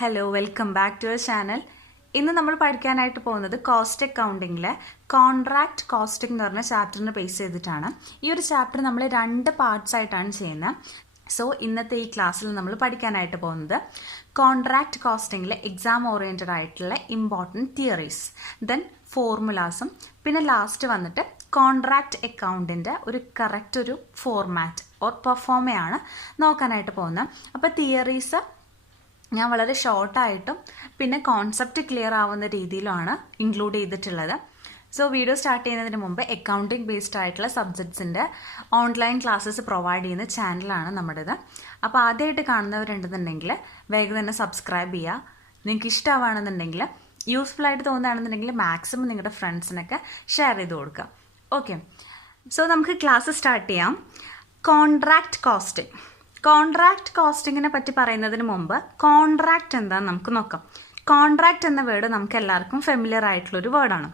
Hello welcome back to our channel. ഇന്ന് നമ്മൾ പഠിക്കാനായിട്ട് പോകുന്നത് കോസ്റ്റ് അക്കൗണ്ടിങ്ങിലെ കോൺട്രാക്ട് കോസ്റ്റിംഗ് എന്ന് പറഞ്ഞ ചാപ്റ്ററിനെ ബേസ് ചെയ്തിട്ടാണ്. ഈ ഒരു ചാപ്റ്റർ നമ്മൾ 2 പാർട്സ് ആയിട്ടാണ് ചെയ്യുന്നത്. സോ ഇന്നത്തെ ഈ ക്ലാസ്സിൽ നമ്മൾ പഠിക്കാനായിട്ട് പോകുന്നത് കോൺട്രാക്ട് കോസ്റ്റിംഗിലെ എക്സാം ഓറിയൻറ്റഡ് ആയിട്ടുള്ള ഇമ്പോർട്ടൻറ്റ് തിയറീസ്, ദെൻ ഫോർമുലാസും, പിന്നെ ലാസ്റ്റ് വന്നിട്ട് കോൺട്രാക്ട് അക്കൗണ്ടിൻ്റെ ഒരു കറക്റ്റ് ഒരു ഫോർമാറ്റ് ഓർ പെർഫോമയാണ് നോക്കാനായിട്ട് പോകുന്നത്. അപ്പോൾ തിയറീസ് ഞാൻ വളരെ ഷോർട്ടായിട്ടും പിന്നെ കോൺസെപ്റ്റ് ക്ലിയർ ആവുന്ന രീതിയിലാണ് ഇൻക്ലൂഡ് ചെയ്തിട്ടുള്ളത്. സോ വീഡിയോ സ്റ്റാർട്ട് ചെയ്യുന്നതിന് മുമ്പ് അക്കൗണ്ടിങ് ബേസ്ഡ് ആയിട്ടുള്ള സബ്ജക്ട്സിൻ്റെ ഓൺലൈൻ ക്ലാസ്സസ് പ്രൊവൈഡ് ചെയ്യുന്ന ചാനലാണ് നമ്മുടേത്. അപ്പോൾ ആദ്യമായിട്ട് കാണുന്നവരുണ്ടെന്നുണ്ടെങ്കിൽ വേഗം തന്നെ സബ്സ്ക്രൈബ് ചെയ്യുക. നിങ്ങൾക്ക് ഇഷ്ടമാണെന്നുണ്ടെങ്കിൽ യൂസ്ഫുൾ ആയിട്ട് തോന്നുകയാണെന്നുണ്ടെങ്കിൽ മാക്സിമം നിങ്ങളുടെ ഫ്രണ്ട്സിനൊക്കെ ഷെയർ ചെയ്ത് കൊടുക്കുക. ഓക്കെ, സോ നമുക്ക് ക്ലാസ് സ്റ്റാർട്ട് ചെയ്യാം. Contract costing. കോൺട്രാക്ട് കോസ്റ്റിങ്ങിനെ പറ്റി പറയുന്നതിന് മുമ്പ് കോൺട്രാക്ട് എന്താണെന്ന് നമുക്ക് നോക്കാം. കോൺട്രാക്ട് എന്ന വേർഡ് നമുക്ക് എല്ലാവർക്കും ഫെമിലിയർ ആയിട്ടുള്ളൊരു വേർഡാണ്.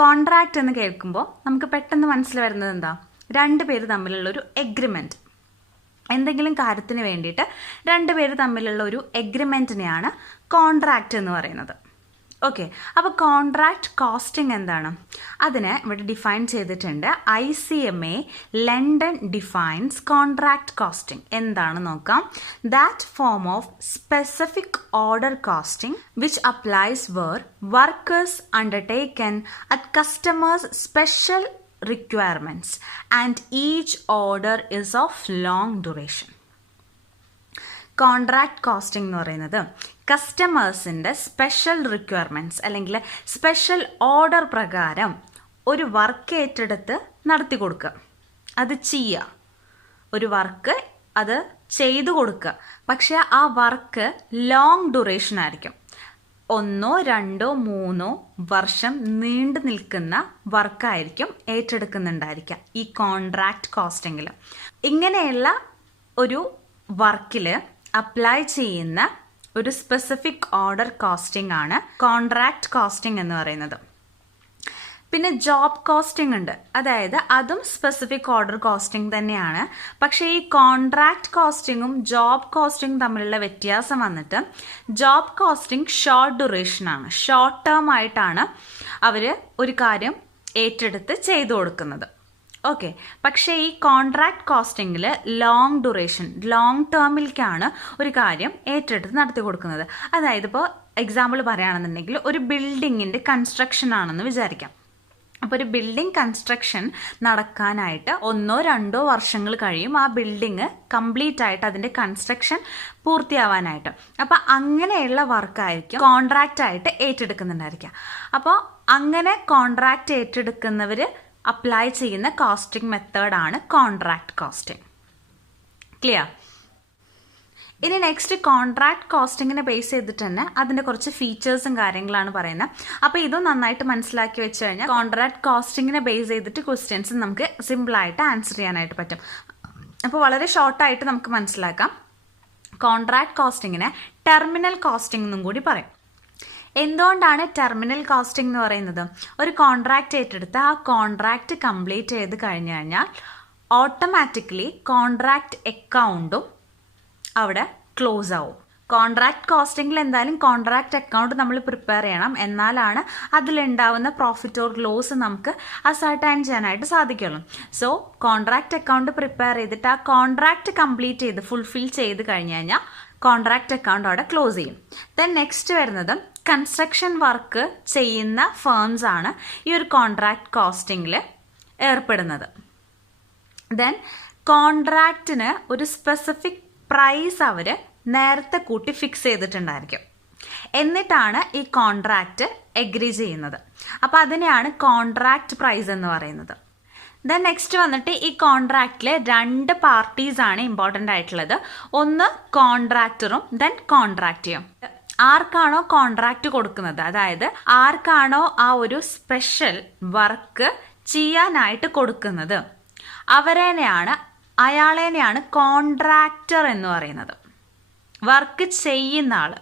കോൺട്രാക്ട് എന്ന് കേൾക്കുമ്പോൾ നമുക്ക് പെട്ടെന്ന് മനസ്സിൽ വരുന്നത് എന്താ? 2 പേര് തമ്മിലുള്ളൊരു എഗ്രിമെൻറ്റ്. എന്തെങ്കിലും കാര്യത്തിന് വേണ്ടിയിട്ട് 2 പേര് തമ്മിലുള്ള ഒരു എഗ്രിമെൻറ്റിനെയാണ് കോൺട്രാക്ട് എന്ന് പറയുന്നത്. ഓക്കെ, അപ്പോൾ കോൺട്രാക്ട് കോസ്റ്റിംഗ് എന്താണ്? അതിനെ ഇവിടെ ഡിഫൈൻ ചെയ്തിട്ടുണ്ട്. ICMA London defines contract costing. എന്താണ് നോക്കാം. That form of specific order costing which applies where workers undertaken at customers special requirements and each order is of long duration. Contract costing എന്ന് പറയുന്നത് കസ്റ്റമേഴ്സിൻ്റെ special requirements അല്ലെങ്കിൽ special order പ്രകാരം ഒരു work ഏറ്റെടുത്ത് നടത്തി കൊടുക്കുക, അത് ചെയ്യുക, ഒരു വർക്ക് അത് ചെയ്തു കൊടുക്കുക. പക്ഷേ ആ വർക്ക് ലോങ് ഡ്യൂറേഷൻ ആയിരിക്കും. 1, 2, 3 വർഷം നീണ്ടു നിൽക്കുന്ന വർക്കായിരിക്കും ഏറ്റെടുക്കുന്നുണ്ടായിരിക്കുക ഈ കോൺട്രാക്ട് കോസ്റ്റിങ്ങിൽ. ഇങ്ങനെയുള്ള ഒരു വർക്കിൽ അപ്ലൈ ചെയ്യുന്ന ഒരു സ്പെസിഫിക് ഓർഡർ കോസ്റ്റിംഗ് ആണ് കോൺട്രാക്ട് കോസ്റ്റിംഗ് എന്ന് പറയുന്നത്. പിന്നെ ജോബ് കോസ്റ്റിംഗ് ഉണ്ട്, അതായത് അതും സ്പെസിഫിക് ഓർഡർ കോസ്റ്റിംഗ് തന്നെയാണ്. പക്ഷേ ഈ കോൺട്രാക്ട് കോസ്റ്റിങ്ങും ജോബ് കോസ്റ്റിംഗ് തമ്മിലുള്ള വ്യത്യാസം വന്നിട്ട് ജോബ് കോസ്റ്റിംഗ് ഷോർട്ട് ഡ്യൂറേഷൻ ആണ്. ഷോർട്ട് ടേം ആയിട്ടാണ് അവർ ഒരു കാര്യം ഏറ്റെടുത്ത് ചെയ്തു കൊടുക്കുന്നത്. ഓക്കെ, പക്ഷേ ഈ കോൺട്രാക്ട് കോസ്റ്റിങ്ങിൽ ലോങ് ഡ്യൂറേഷൻ, ലോങ് ടേമിലേക്കാണ് ഒരു കാര്യം ഏറ്റെടുത്ത് നടത്തി കൊടുക്കുന്നത്. അതായത് ഇപ്പോൾ എക്സാമ്പിൾ പറയുകയാണെന്നുണ്ടെങ്കിൽ ഒരു ബിൽഡിങ്ങിൻ്റെ കൺസ്ട്രക്ഷൻ ആണെന്ന് വിചാരിക്കാം. അപ്പോൾ ഒരു ബിൽഡിംഗ് കൺസ്ട്രക്ഷൻ നടക്കാനായിട്ട് 1, 2 വർഷങ്ങൾ കഴിയും ആ ബിൽഡിങ് കംപ്ലീറ്റ് ആയിട്ട് അതിൻ്റെ കൺസ്ട്രക്ഷൻ പൂർത്തിയാവാനായിട്ട്. അപ്പോൾ അങ്ങനെയുള്ള വർക്കായിരിക്കും കോൺട്രാക്റ്റ് ആയിട്ട് ഏറ്റെടുക്കുന്നുണ്ടായിരിക്കുക. അപ്പോൾ അങ്ങനെ കോൺട്രാക്റ്റ് ഏറ്റെടുക്കുന്നവർ അപ്ലൈ ചെയ്യുന്ന കോസ്റ്റിംഗ് മെത്തേഡാണ് കോൺട്രാക്ട് കോസ്റ്റിംഗ്. ക്ലിയർ? ഇനി നെക്സ്റ്റ് കോൺട്രാക്ട് കോസ്റ്റിങ്ങിനെ ബേസ് ചെയ്തിട്ട് തന്നെ അതിൻ്റെ കുറച്ച് ഫീച്ചേഴ്സും കാര്യങ്ങളാണ് പറയുന്നത്. അപ്പോൾ ഇതും നന്നായിട്ട് മനസ്സിലാക്കി വെച്ച് കഴിഞ്ഞാൽ കോൺട്രാക്ട് കോസ്റ്റിങ്ങിനെ ബേസ് ചെയ്തിട്ട് ക്വസ്റ്റ്യൻസ് നമുക്ക് സിമ്പിളായിട്ട് ആൻസർ ചെയ്യാനായിട്ട് പറ്റും. അപ്പോൾ വളരെ ഷോർട്ടായിട്ട് നമുക്ക് മനസ്സിലാക്കാം. കോൺട്രാക്ട് കോസ്റ്റിങ്ങിനെ ടെർമിനൽ കോസ്റ്റിംഗ് എന്നും കൂടി പറയും. എന്തുകൊണ്ടാണ് ടെർമിനൽ കോസ്റ്റിംഗ് എന്ന് പറയുന്നത്? ഒരു കോൺട്രാക്റ്റ് ഏറ്റെടുത്ത് ആ കോൺട്രാക്റ്റ് കംപ്ലീറ്റ് ചെയ്ത് കഴിഞ്ഞു കഴിഞ്ഞാൽ ഓട്ടോമാറ്റിക്കലി കോൺട്രാക്റ്റ് അക്കൗണ്ടും അവിടെ ക്ലോസ് ആവും. കോൺട്രാക്ട് കോസ്റ്റിംഗിൽ എന്തായാലും കോൺട്രാക്റ്റ് അക്കൗണ്ട് നമ്മൾ പ്രിപ്പയർ ചെയ്യണം, എന്നാലാണ് അതിലുണ്ടാവുന്ന പ്രോഫിറ്റ് ഓർ ലോസ് നമുക്ക് അസർട്ടൈൻ ചെയ്യാനായിട്ട് സാധിക്കുള്ളൂ. സോ കോൺട്രാക്റ്റ് അക്കൗണ്ട് പ്രിപ്പയർ ചെയ്തിട്ട് ആ കോൺട്രാക്റ്റ് കംപ്ലീറ്റ് ചെയ്ത് ഫുൾഫിൽ ചെയ്ത് കഴിഞ്ഞു കഴിഞ്ഞാൽ കോൺട്രാക്റ്റ് അക്കൗണ്ട് അവിടെ ക്ലോസ് ചെയ്യും. ദെൻ നെക്സ്റ്റ് വരുന്നത് കൺസ്ട്രക്ഷൻ വർക്ക് ചെയ്യുന്ന ഫേംസ് ആണ് ഈ ഒരു കോൺട്രാക്ട് കോസ്റ്റിംഗിൽ ഏർപ്പെടുന്നത്. ദെൻ കോൺട്രാക്റ്റിന് ഒരു സ്പെസിഫിക് പ്രൈസ് അവർ നേരത്തെ കൂട്ടി ഫിക്സ് ചെയ്തിട്ടുണ്ടായിരിക്കും. എന്നിട്ടാണ് ഈ കോൺട്രാക്റ്റ് എഗ്രി ചെയ്യുന്നത്. അപ്പോൾ അതിനെയാണ് കോൺട്രാക്റ്റ് പ്രൈസ് എന്ന് പറയുന്നത്. ദെൻ നെക്സ്റ്റ് വന്നിട്ട് ഈ കോൺട്രാക്റ്റിൽ 2 പാർട്ടീസാണ് ഇമ്പോർട്ടൻ്റ് ആയിട്ടുള്ളത്. ഒന്ന് കോൺട്രാക്ടറും ദെൻ കോൺട്രാക്റ്റിയും. ആർക്കാണോ കോൺട്രാക്റ്റ് കൊടുക്കുന്നത്, അതായത് ആർക്കാണോ ആ ഒരു സ്പെഷ്യൽ വർക്ക് ചെയ്യാനായിട്ട് കൊടുക്കുന്നത്, അയാളെയാണ് കോൺട്രാക്ടർ എന്ന് പറയുന്നത്, വർക്ക് ചെയ്യുന്ന ആൾ.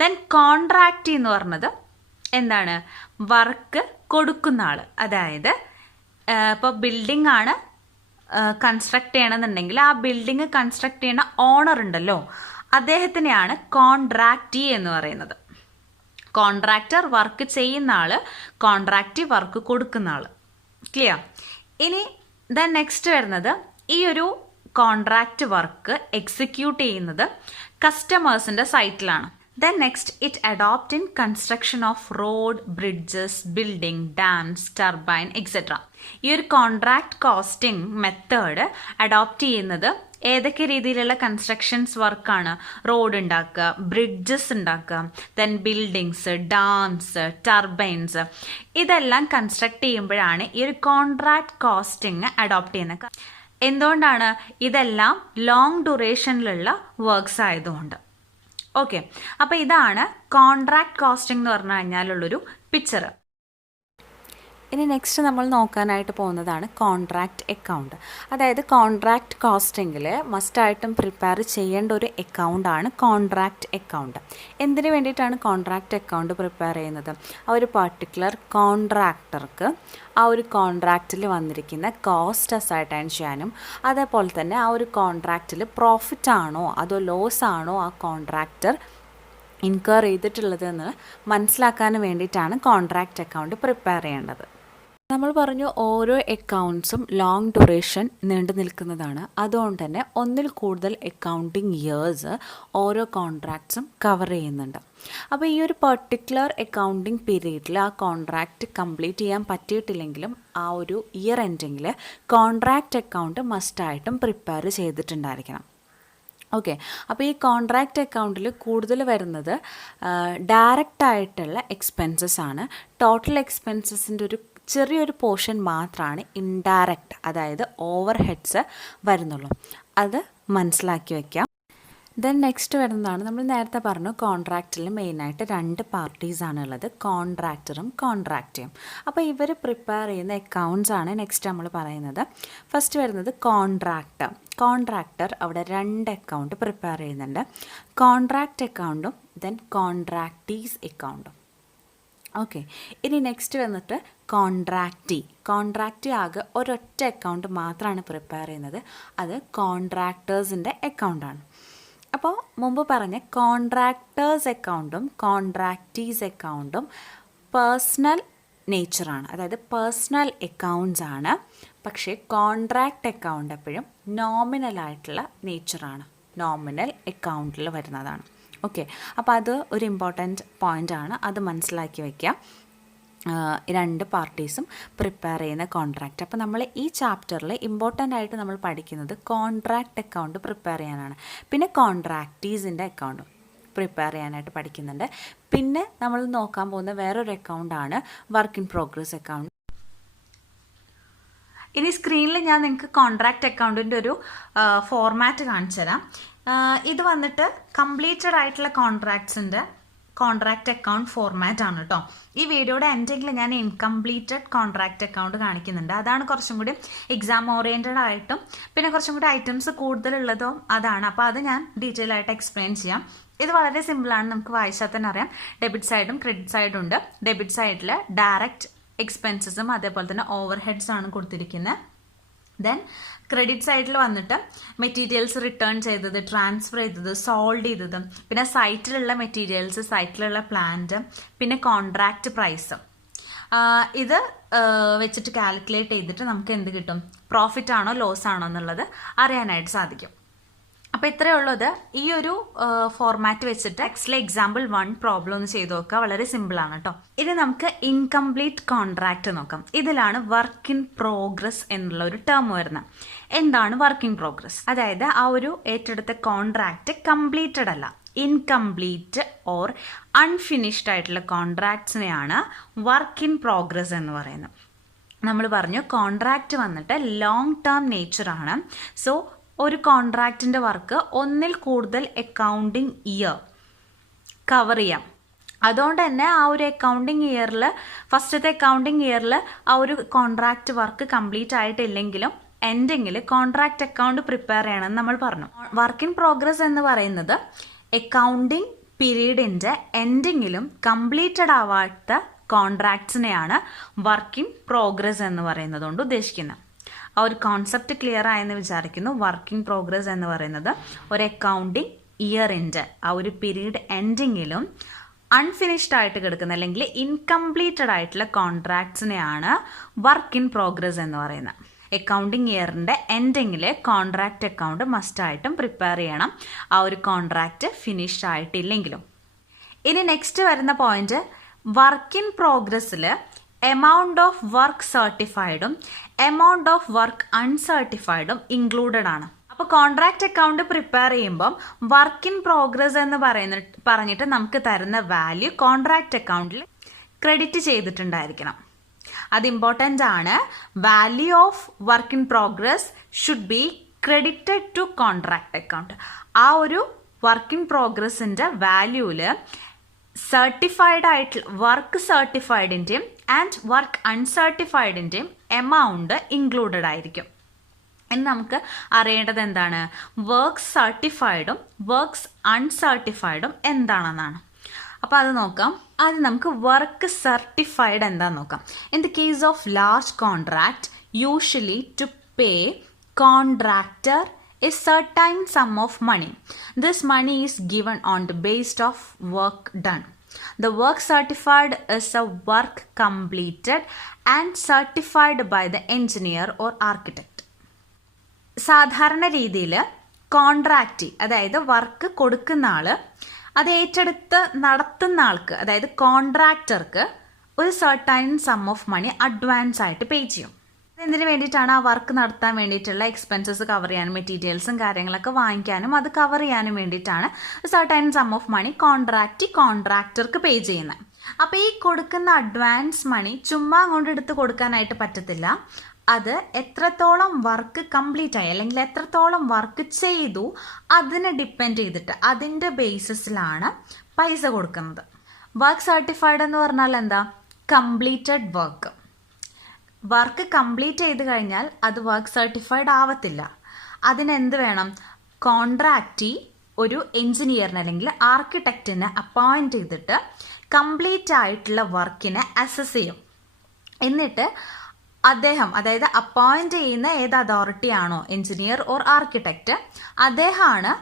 ദെൻ കോൺട്രാക്റ്റ് എന്ന് പറഞ്ഞത് എന്താണ്? വർക്ക് കൊടുക്കുന്ന ആൾ. അതായത് ഇപ്പോൾ ബിൽഡിംഗ് ആണ് കൺസ്ട്രക്ട് ചെയ്യണമെന്നുണ്ടെങ്കിൽ ആ ബിൽഡിംഗ് കൺസ്ട്രക്ട് ചെയ്യുന്ന ഓണർ ഉണ്ടല്ലോ, അദ്ദേഹത്തിനെയാണ് കോൺട്രാക്റ്റി എന്ന് പറയുന്നത്. കോൺട്രാക്ടർ വർക്ക് ചെയ്യുന്ന ആള്, കോൺട്രാക്റ്റി വർക്ക് കൊടുക്കുന്ന ആള്. ക്ലിയർ? ഇനി ദെൻ നെക്സ്റ്റ് വരുന്നത്, ഈ ഒരു കോൺട്രാക്റ്റ് വർക്ക് എക്സിക്യൂട്ട് ചെയ്യുന്നത് കസ്റ്റമേഴ്സിൻ്റെ സൈറ്റിലാണ്. Then next, it adopt in construction of road, bridges, building, dams, turbine, etc. ഈ ഒരു കോൺട്രാക്ട് കോസ്റ്റിംഗ് മെത്തേഡ് അഡോപ്റ്റ് ചെയ്യുന്നത് ഏതൊക്കെ രീതിയിലുള്ള കൺസ്ട്രക്ഷൻസ് വർക്കാണ്? റോഡ് ഉണ്ടാക്കുക, ബ്രിഡ്ജസ് ഉണ്ടാക്കുക, ദെൻ ബിൽഡിങ്സ്, ഡാംസ്, ടർബൈൻസ്, ഇതെല്ലാം കൺസ്ട്രക്ട് ചെയ്യുമ്പോഴാണ് ഈ ഒരു കോൺട്രാക്ട് കോസ്റ്റിംഗ് അഡോപ്റ്റ് ചെയ്യുന്നത്. എന്തുകൊണ്ടാണ്? ഇതെല്ലാം ലോങ് ഡ്യൂറേഷനിലുള്ള വർക്ക്സ് ആയതുകൊണ്ട്. ഓക്കെ, അപ്പോൾ ഇതാണ് കോൺട്രാക്ട് കോസ്റ്റിംഗ് എന്ന് പറഞ്ഞു കഴിഞ്ഞാലുള്ളൊരു പിക്ചർ. ഇനി നെക്സ്റ്റ് നമ്മൾ നോക്കാനായിട്ട് പോകുന്നതാണ് കോൺട്രാക്റ്റ് അക്കൗണ്ട്. അതായത് കോൺട്രാക്റ്റ് കോസ്റ്റിങ്ങിൽ മസ്റ്റായിട്ടും പ്രിപ്പയർ ചെയ്യേണ്ട ഒരു അക്കൗണ്ടാണ് കോൺട്രാക്റ്റ് അക്കൗണ്ട്. എന്തിനു വേണ്ടിയിട്ടാണ് കോൺട്രാക്റ്റ് അക്കൗണ്ട് പ്രിപ്പയർ ചെയ്യുന്നത്? ആ ഒരു പർട്ടിക്കുലർ കോൺട്രാക്ടർക്ക് ആ ഒരു കോൺട്രാക്റ്റിൽ വന്നിരിക്കുന്ന കോസ്റ്റ് അസൈൻ ചെയ്യാനും, അതേപോലെ തന്നെ ആ ഒരു കോൺട്രാക്റ്റിൽ പ്രോഫിറ്റ് ആണോ അതോ ലോസ് ആണോ ആ കോൺട്രാക്ടർ ഇൻകർ ചെയ്തിട്ടുള്ളതെന്ന് മനസ്സിലാക്കാൻ വേണ്ടിയിട്ടാണ് കോൺട്രാക്റ്റ് അക്കൗണ്ട് പ്രിപ്പയർ ചെയ്യേണ്ടത്. നമ്മൾ പറഞ്ഞു ഓരോ അക്കൗണ്ട്സും ലോങ് ഡ്യൂറേഷൻ നീണ്ടു നിൽക്കുന്നതാണ്. അതുകൊണ്ട് തന്നെ ഒന്നിൽ കൂടുതൽ അക്കൗണ്ടിങ് ഇയേഴ്സ് ഓരോ കോൺട്രാക്ട്സും കവർ ചെയ്യുന്നുണ്ട്. അപ്പോൾ ഈ ഒരു പെർട്ടിക്കുലർ അക്കൗണ്ടിങ് പീരീഡിൽ ആ കോൺട്രാക്റ്റ് കംപ്ലീറ്റ് ചെയ്യാൻ പറ്റിയിട്ടില്ലെങ്കിലും ആ ഒരു ഇയർ എൻഡിങ്ങിൽ കോൺട്രാക്റ്റ് അക്കൗണ്ട് മസ്റ്റായിട്ടും പ്രിപ്പയർ ചെയ്തിട്ടുണ്ടായിരിക്കണം. ഓക്കെ, അപ്പോൾ ഈ കോൺട്രാക്റ്റ് അക്കൗണ്ടിൽ കൂടുതൽ വരുന്നത് ഡയറക്റ്റായിട്ടുള്ള എക്സ്പെൻസസ് ആണ്. ടോട്ടൽ എക്സ്പെൻസസിൻ്റെ ഒരു ചെറിയൊരു പോർഷൻ മാത്രമാണ് ഇൻഡയറക്റ്റ്, അതായത് ഓവർ ഹെഡ്സ് വരുന്നുള്ളൂ. അത് മനസ്സിലാക്കി വയ്ക്കാം. ദെൻ നെക്സ്റ്റ് വരുന്നതാണ്, നമ്മൾ നേരത്തെ പറഞ്ഞു കോൺട്രാക്റ്റിൽ മെയിനായിട്ട് 2 പാർട്ടീസാണ് ഉള്ളത്, കോൺട്രാക്ടറും കോൺട്രാക്റ്റിയും. അപ്പോൾ ഇവർ പ്രിപ്പയർ ചെയ്യുന്ന അക്കൗണ്ട്സ് ആണ് നെക്സ്റ്റ് നമ്മൾ പറയുന്നത്. ഫസ്റ്റ് വരുന്നത് കോൺട്രാക്ടർ. കോൺട്രാക്ടർ അവിടെ 2 അക്കൗണ്ട് പ്രിപ്പയർ ചെയ്യുന്നുണ്ട്, കോൺട്രാക്റ്റ് അക്കൗണ്ടും ദെൻ കോൺട്രാക്റ്റീസ് അക്കൗണ്ടും. ഓക്കെ, ഇനി നെക്സ്റ്റ് വന്നിട്ട് കോൺട്രാക്റ്റി ആകെ ഒരൊറ്റ അക്കൗണ്ട് മാത്രമാണ് പ്രിപ്പയർ ചെയ്യുന്നത്, അത് കോൺട്രാക്ടേഴ്സിൻ്റെ അക്കൗണ്ടാണ്. അപ്പോൾ മുമ്പ് പറഞ്ഞ കോൺട്രാക്ടേഴ്സ് അക്കൗണ്ടും കോൺട്രാക്റ്റീസ് അക്കൗണ്ടും പേഴ്സണൽ നേച്ചറാണ്, അതായത് പേഴ്സണൽ അക്കൗണ്ട്സ് ആണ്. പക്ഷേ കോൺട്രാക്റ്റ് അക്കൗണ്ട് എപ്പോഴും നോമിനലായിട്ടുള്ള നേച്ചറാണ്, നോമിനൽ അക്കൗണ്ടിൽ വരുന്നതാണ്. ഓക്കെ, അപ്പോൾ അത് ഒരു ഇമ്പോർട്ടൻറ്റ് പോയിൻ്റാണ്, അത് മനസ്സിലാക്കി വയ്ക്കുക. 2 പാർട്ടീസും പ്രിപ്പയർ ചെയ്യുന്ന കോൺട്രാക്റ്റ്. അപ്പോൾ നമ്മൾ ഈ ചാപ്റ്ററിൽ ഇമ്പോർട്ടൻ്റ് ആയിട്ട് നമ്മൾ പഠിക്കുന്നത് കോൺട്രാക്റ്റ് അക്കൗണ്ട് പ്രിപ്പയർ ചെയ്യാനാണ്. പിന്നെ കോൺട്രാക്റ്റീസിൻ്റെ അക്കൗണ്ടും പ്രിപ്പയർ ചെയ്യാനായിട്ട് പഠിക്കുന്നുണ്ട്. പിന്നെ നമ്മൾ നോക്കാൻ പോകുന്ന വേറൊരു അക്കൗണ്ടാണ് വർക്ക് ഇൻ പ്രോഗ്രസ് അക്കൗണ്ട്. ഇനി സ്ക്രീനിൽ ഞാൻ നിങ്ങൾക്ക് കോൺട്രാക്റ്റ് അക്കൗണ്ടിൻ്റെ ഒരു ഫോർമാറ്റ് കാണിച്ചു തരാം. ഇത് വന്നിട്ട് കംപ്ലീറ്റഡ് ആയിട്ടുള്ള കോൺട്രാക്ട്സിൻ്റെ കോൺട്രാക്റ്റ് അക്കൗണ്ട് ഫോർമാറ്റ് ആണ് കേട്ടോ. ഈ വീഡിയോയുടെ എൻഡിൽ ഞാൻ ഇൻകംപ്ലീറ്റഡ് കോൺട്രാക്റ്റ് അക്കൗണ്ട് കാണിക്കുന്നുണ്ട്. അതാണ് കുറച്ചും കൂടി എക്സാം ഓറിയൻറ്റഡ് ആയിട്ടും പിന്നെ കുറച്ചും കൂടി ഐറ്റംസ് കൂടുതലുള്ളതും അതാണ്. അപ്പോൾ അത് ഞാൻ ഡീറ്റെയിൽ ആയിട്ട് എക്സ്പ്ലെയിൻ ചെയ്യാം. ഇത് വളരെ സിമ്പിളാണ്, നമുക്ക് വായിച്ചാൽ തന്നെ അറിയാം. ഡെബിറ്റ് സൈഡും ക്രെഡിറ്റ് സൈഡും ഉണ്ട്. ഡെബിറ്റ് സൈഡിൽ ഡയറക്റ്റ് എക്സ്പെൻസസും അതേപോലെ തന്നെ ഓവർ ഹെഡ്സ് ആണ് കൊടുത്തിരിക്കുന്നത്. ദെൻ ക്രെഡിറ്റ് സൈഡിൽ വന്നിട്ട് മെറ്റീരിയൽസ് റിട്ടേൺ ചെയ്തത്, ട്രാൻസ്ഫർ ചെയ്തത്, സോൾഡ് ചെയ്തത്, പിന്നെ സൈറ്റിലുള്ള മെറ്റീരിയൽസ്, സൈറ്റിലുള്ള പ്ലാന്റ്, പിന്നെ കോൺട്രാക്റ്റ് പ്രൈസ്, ഇത് വെച്ചിട്ട് കാൽക്കുലേറ്റ് ചെയ്തിട്ട് നമുക്ക് എന്ത് കിട്ടും, പ്രോഫിറ്റ് ആണോ ലോസ് ആണോ എന്നുള്ളത് അറിയാനായിട്ട് സാധിക്കും. അപ്പോൾ ഇത്രയേ ഉള്ളത്. ഈ ഒരു ഫോർമാറ്റ് വെച്ചിട്ട് നെക്സ്റ്റിലെ എക്സാമ്പിൾ 1 പ്രോബ്ലം ഒന്ന് ചെയ്ത് നോക്കുക. വളരെ സിമ്പിളാണ് കേട്ടോ. ഇനി നമുക്ക് ഇൻകംപ്ലീറ്റ് കോൺട്രാക്റ്റ് നോക്കാം. ഇതിലാണ് വർക്ക് ഇൻ പ്രോഗ്രസ് എന്നുള്ള ഒരു ടേം വരുന്നത്. എന്താണ് വർക്ക് ഇൻ പ്രോഗ്രസ്? അതായത് ആ ഒരു ഏറ്റെടുത്ത കോൺട്രാക്റ്റ് കംപ്ലീറ്റഡ് അല്ല, ഇൻകംപ്ലീറ്റ് ഓർ അൺഫിനിഷ്ഡ് ആയിട്ടുള്ള കോൺട്രാക്ട്സിനെയാണ് വർക്ക് ഇൻ പ്രോഗ്രസ് എന്ന് പറയുന്നത്. നമ്മൾ പറഞ്ഞു കോൺട്രാക്റ്റ് വന്നിട്ട് ലോങ് ടേം നേച്ചറാണ്. സോ ഒരു കോൺട്രാക്റ്റിൻ്റെ വർക്ക് ഒന്നിൽ കൂടുതൽ അക്കൗണ്ടിങ് ഇയർ കവർ ചെയ്യാം. അതുകൊണ്ട് തന്നെ ആ ഒരു അക്കൗണ്ടിങ് ഇയറിൽ, ഫസ്റ്റത്തെ അക്കൗണ്ടിങ് ഇയറിൽ ആ ഒരു കോൺട്രാക്റ്റ് വർക്ക് കംപ്ലീറ്റ് ആയിട്ടില്ലെങ്കിലും എൻഡിങ്ങിൽ കോൺട്രാക്റ്റ് അക്കൗണ്ട് പ്രിപ്പയർ ചെയ്യണമെന്ന് നമ്മൾ പറഞ്ഞു. വർക്ക് ഇൻ പ്രോഗ്രസ് എന്ന് പറയുന്നത് അക്കൗണ്ടിങ് പീരീഡിൻ്റെ എൻഡിങ്ങിലും കംപ്ലീറ്റഡ് ആവാത്ത കോൺട്രാക്ട്സിനെയാണ് വർക്ക് ഇൻ പ്രോഗ്രസ് എന്ന് പറയുന്നത് കൊണ്ട് ഉദ്ദേശിക്കുന്നത്. ആ ഒരു കോൺസെപ്റ്റ് ക്ലിയർ ആയെന്ന് വിചാരിക്കുന്നു. വർക്ക് ഇൻ പ്രോഗ്രസ് എന്ന് പറയുന്നത് ഒരു അക്കൗണ്ടിങ് ഇയറിൻ്റെ ആ ഒരു പീരീഡ് എൻഡിങ്ങിലും അൺഫിനിഷ്ഡ് ആയിട്ട് കിടക്കുന്ന അല്ലെങ്കിൽ ഇൻകംപ്ലീറ്റഡ് ആയിട്ടുള്ള കോൺട്രാക്ട്സിനെയാണ് വർക്ക് ഇൻ പ്രോഗ്രസ് എന്ന് പറയുന്നത്. അക്കൗണ്ടിങ് ഇയറിൻ്റെ എൻഡിങ്ങിൽ കോൺട്രാക്റ്റ് അക്കൗണ്ട് മസ്റ്റായിട്ടും പ്രിപ്പയർ ചെയ്യണം, ആ ഒരു കോൺട്രാക്റ്റ് ഫിനിഷ് ആയിട്ടില്ലെങ്കിലും. ഇനി നെക്സ്റ്റ് വരുന്ന പോയിന്റ്, വർക്ക് ഇൻ പ്രോഗ്രസ്സിൽ എമൗണ്ട് ഓഫ് വർക്ക് സർട്ടിഫൈഡും എമൗണ്ട് ഓഫ് വർക്ക് അൺസർട്ടിഫൈഡും ഇൻക്ലൂഡഡ് ആണ്. അപ്പോൾ കോൺട്രാക്റ്റ് അക്കൗണ്ട് പ്രിപ്പയർ ചെയ്യുമ്പം വർക്ക് ഇൻ പ്രോഗ്രസ് എന്ന് പറഞ്ഞിട്ട് നമുക്ക് തരുന്ന വാല്യൂ കോൺട്രാക്റ്റ് അക്കൗണ്ടിൽ ക്രെഡിറ്റ് ചെയ്തിട്ടുണ്ടായിരിക്കണം. അത് ഇമ്പോർട്ടൻ്റ് ആണ്. Value of work in progress should be credited to contract account. ആ ഒരു വർക്ക് ഇൻ പ്രോഗ്രസിൻ്റെ വാല്യൂവിൽ സർട്ടിഫൈഡ് ആയിട്ടുള്ള വർക്ക് സർട്ടിഫൈഡിൻ്റെയും ആൻഡ് വർക്ക് അൺസർട്ടിഫൈഡിൻ്റെയും എമൗണ്ട് ഇൻക്ലൂഡഡ് ആയിരിക്കും. ഇനി നമുക്ക് അറിയേണ്ടത് എന്താണ്, വർക്ക്സ് സർട്ടിഫൈഡും വർക്ക്സ് അൺസർട്ടിഫൈഡും എന്താണെന്നാണ്. അപ്പോൾ അത് നോക്കാം. അത് നമുക്ക് വർക്ക് സർട്ടിഫൈഡ് എന്താണെന്ന് നോക്കാം. In the case of large contract, usually to pay contractor a certain sum of money. This money is given on the basis of work done. The work certified is a work completed and certified by the engineer or architect. സാധാരണ രീതിയിൽ contract, അതായത് work കൊടുക്കുന്ന ആൾ അത് ഏറ്റെടുത്ത് നടത്തുന്ന ആൾക്ക്, അതായത് കോൺട്രാക്ടർക്ക് ഒരു certain sum of money advance ആയിട്ട് പേ ചെയ്യും. എന്തിനു വേണ്ടിയിട്ടാണ്? ആ വർക്ക് നടത്താൻ വേണ്ടിയിട്ടുള്ള എക്സ്പെൻസസ് കവർ ചെയ്യാനും മെറ്റീരിയൽസും കാര്യങ്ങളൊക്കെ വാങ്ങിക്കാനും അത് കവർ ചെയ്യാനും വേണ്ടിയിട്ടാണ് സർട്ടൈൻ സം ഓഫ് മണി കോൺട്രാക്ടർക്ക് പേ ചെയ്യുന്നത്. അപ്പോൾ ഈ കൊടുക്കുന്ന അഡ്വാൻസ് മണി ചുമ്മാ അങ്ങോട്ട് എടുത്ത് കൊടുക്കാനായിട്ട് പറ്റത്തില്ല. അത് എത്രത്തോളം വർക്ക് കംപ്ലീറ്റ് ആയി അല്ലെങ്കിൽ എത്രത്തോളം വർക്ക് ചെയ്തു അതിനെ ഡിപ്പെൻഡ് ചെയ്തിട്ട് അതിൻ്റെ ബേസിസിലാണ് പൈസ കൊടുക്കുന്നത്. വർക്ക് സർട്ടിഫൈഡ് എന്ന് പറഞ്ഞാൽ എന്താ? Completed work. വർക്ക് കംപ്ലീറ്റ് ചെയ്ത് കഴിഞ്ഞാൽ അത് വർക്ക് സർട്ടിഫൈഡ് ആവത്തില്ല. അതിനെന്ത് വേണം? കോൺട്രാക്റ്റി ഒരു എഞ്ചിനീയറിനെ അല്ലെങ്കിൽ ആർക്കിടെക്റ്റിനെ അപ്പോയിൻറ്റ് ചെയ്തിട്ട് കംപ്ലീറ്റ് ആയിട്ടുള്ള വർക്കിനെ അസസ് ചെയ്യും. എന്നിട്ട് അദ്ദേഹം, അതായത് അപ്പോയിൻറ്റ് ചെയ്യുന്ന ഏത് അതോറിറ്റി ആണോ, എഞ്ചിനീയർ ഓർ ആർക്കിടെക്റ്റ്, അദ്ദേഹമാണ്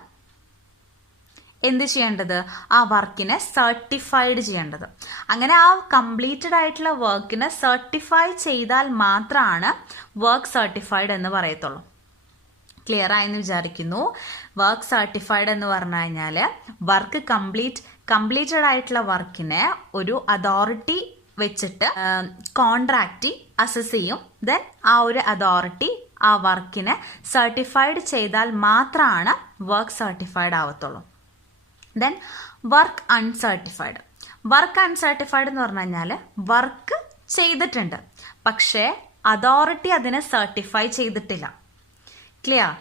എന്ത് ചെയ്യേണ്ടത്? ആ വർക്കിനെ സർട്ടിഫൈഡ് ചെയ്യേണ്ടത്. അങ്ങനെ ആ കംപ്ലീറ്റഡ് ആയിട്ടുള്ള വർക്കിനെ സർട്ടിഫൈ ചെയ്താൽ മാത്രമാണ് വർക്ക് സർട്ടിഫൈഡ് എന്ന് പറയത്തുള്ളൂ. ക്ലിയർ ആയെന്ന് വിചാരിക്കുന്നു. വർക്ക് സർട്ടിഫൈഡ് എന്ന് പറഞ്ഞു കഴിഞ്ഞാൽ വർക്ക് കംപ്ലീറ്റഡ് ആയിട്ടുള്ള വർക്കിനെ ഒരു അതോറിറ്റി വെച്ചിട്ട് കോൺട്രാക്റ്റ് അസസ് ചെയ്യും. ദെൻ ആ ഒരു അതോറിറ്റി ആ വർക്കിനെ സർട്ടിഫൈഡ് ചെയ്താൽ മാത്രമാണ് വർക്ക് സർട്ടിഫൈഡ് ആവത്തുള്ളൂ. Then work uncertified. Work uncertified എന്ന് പറഞ്ഞു കഴിഞ്ഞാൽ വർക്ക് ചെയ്തിട്ടുണ്ട്, പക്ഷേ അതോറിറ്റി അതിനെ സർട്ടിഫൈ ചെയ്തിട്ടില്ല. Clear?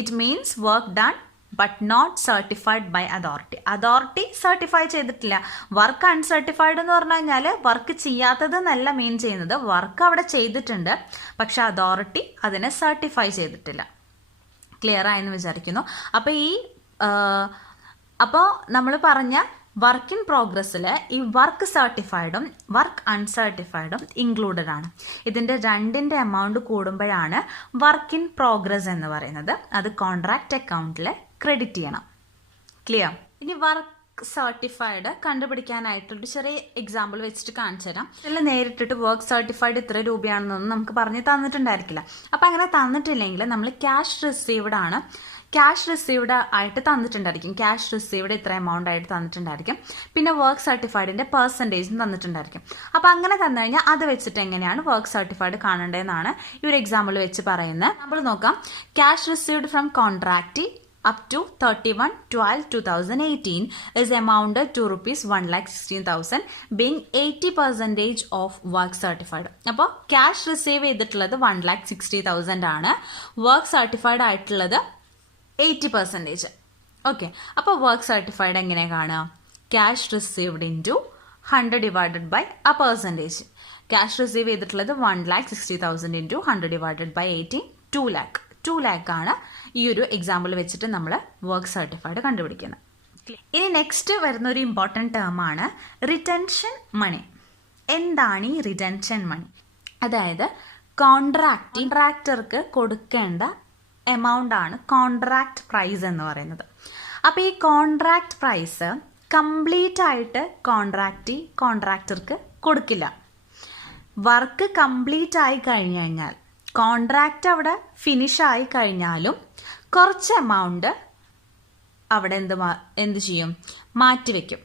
It means work done but not certified by authority. Authority certify ചെയ്തിട്ടില്ല. വർക്ക് അൺസർട്ടിഫൈഡ് എന്ന് പറഞ്ഞു കഴിഞ്ഞാൽ വർക്ക് ചെയ്യാത്തത് എന്നല്ല മീൻ ചെയ്യുന്നത്, വർക്ക് അവിടെ ചെയ്തിട്ടുണ്ട് പക്ഷെ അതോറിറ്റി അതിനെ സർട്ടിഫൈ ചെയ്തിട്ടില്ല. ക്ലിയർ ആയെന്ന് വിചാരിക്കുന്നു. അപ്പോൾ നമ്മൾ പറഞ്ഞ വർക്ക് ഇൻ പ്രോഗ്രസ്സിൽ ഈ വർക്ക് സർട്ടിഫൈഡും വർക്ക് അൺസർട്ടിഫൈഡും ഇൻക്ലൂഡഡ് ആണ്. ഇതിൻ്റെ രണ്ടിൻ്റെ എമൗണ്ട് കൂടുമ്പോഴാണ് വർക്ക് ഇൻ പ്രോഗ്രസ് എന്ന് പറയുന്നത്. അത് കോൺട്രാക്റ്റ് അക്കൗണ്ടിൽ ക്രെഡിറ്റ് ചെയ്യണം. ക്ലിയർ? ഇനി വർക്ക് സർട്ടിഫൈഡ് കണ്ടുപിടിക്കാനായിട്ടൊരു ചെറിയ എക്സാമ്പിൾ വെച്ചിട്ട് കാണിച്ചു തരാം. ഇതിൽ നേരിട്ടിട്ട് വർക്ക് സർട്ടിഫൈഡ് ഇത്ര രൂപയാണെന്നൊന്നും നമുക്ക് പറഞ്ഞ് തന്നിട്ടുണ്ടായിരിക്കില്ല. അപ്പം അങ്ങനെ തന്നിട്ടില്ലെങ്കിൽ നമ്മൾ ക്യാഷ് റിസീവ്ഡ് ആയിട്ട് തന്നിട്ടുണ്ടായിരിക്കും. ക്യാഷ് റിസീവ്ഡ് ഇത്ര എമൗണ്ട് ആയിട്ട് തന്നിട്ടുണ്ടായിരിക്കും. പിന്നെ വർക്ക് സർട്ടിഫൈഡിൻ്റെ പെർസെൻറ്റേജും തന്നിട്ടുണ്ടായിരിക്കും. അപ്പോൾ അങ്ങനെ തന്നു കഴിഞ്ഞാൽ അത് വെച്ചിട്ട് എങ്ങനെയാണ് വർക്ക് സർട്ടിഫൈഡ് കാണേണ്ടതെന്നാണ് ഈ ഒരു എക്സാമ്പിൾ വെച്ച് പറയുന്നത്. നമ്മൾ നോക്കാം. Cash received from contractee up to 31/12/2018 is amounted to rupees 1,16,000 being 80% of work certified. അപ്പോൾ ക്യാഷ് റിസീവ് ചെയ്തിട്ടുള്ളത് 1,60,000 ആണ്. വർക്ക് സർട്ടിഫൈഡ് ആയിട്ടുള്ളത് 80%. ഓക്കെ, അപ്പോൾ വർക്ക് സർട്ടിഫൈഡ് എങ്ങനെ കാണുക? Cash received into 100 divided by ആ പെർസെൻറ്റേജ്. ക്യാഷ് റിസീവ് ചെയ്തിട്ടുള്ളത് 1,60,000 into 100 divided by 18 2 lakh. 2 lakh ആണ് ഈ ഒരു എക്സാമ്പിൾ വെച്ചിട്ട് നമ്മൾ വർക്ക് സർട്ടിഫൈഡ് കണ്ടുപിടിക്കുന്നത്. ഇനി നെക്സ്റ്റ് വരുന്ന ഒരു ഇമ്പോർട്ടൻറ്റ് ടേം ആണ് റിറ്റൻഷൻ മണി. എന്താണ് ഈ റിറ്റൻഷൻ മണി? അതായത് കോൺട്രാക്ടർക്ക് കൊടുക്കേണ്ട എമൗണ്ട് ആണ് കോൺട്രാക്ട് പ്രൈസ് എന്ന് പറയുന്നത്. അപ്പോൾ ഈ കോൺട്രാക്ട് പ്രൈസ് കംപ്ലീറ്റ് ആയിട്ട് കോൺട്രാക്ടർക്ക് കൊടുക്കില്ല. വർക്ക് കംപ്ലീറ്റ് ആയി കഴിഞ്ഞു കഴിഞ്ഞാൽ, കോൺട്രാക്റ്റ് അവിടെ ഫിനിഷ് ആയി കഴിഞ്ഞാലും കുറച്ച് എമൗണ്ട് അവിടെ എന്ത് ചെയ്യും, മാറ്റിവെക്കും.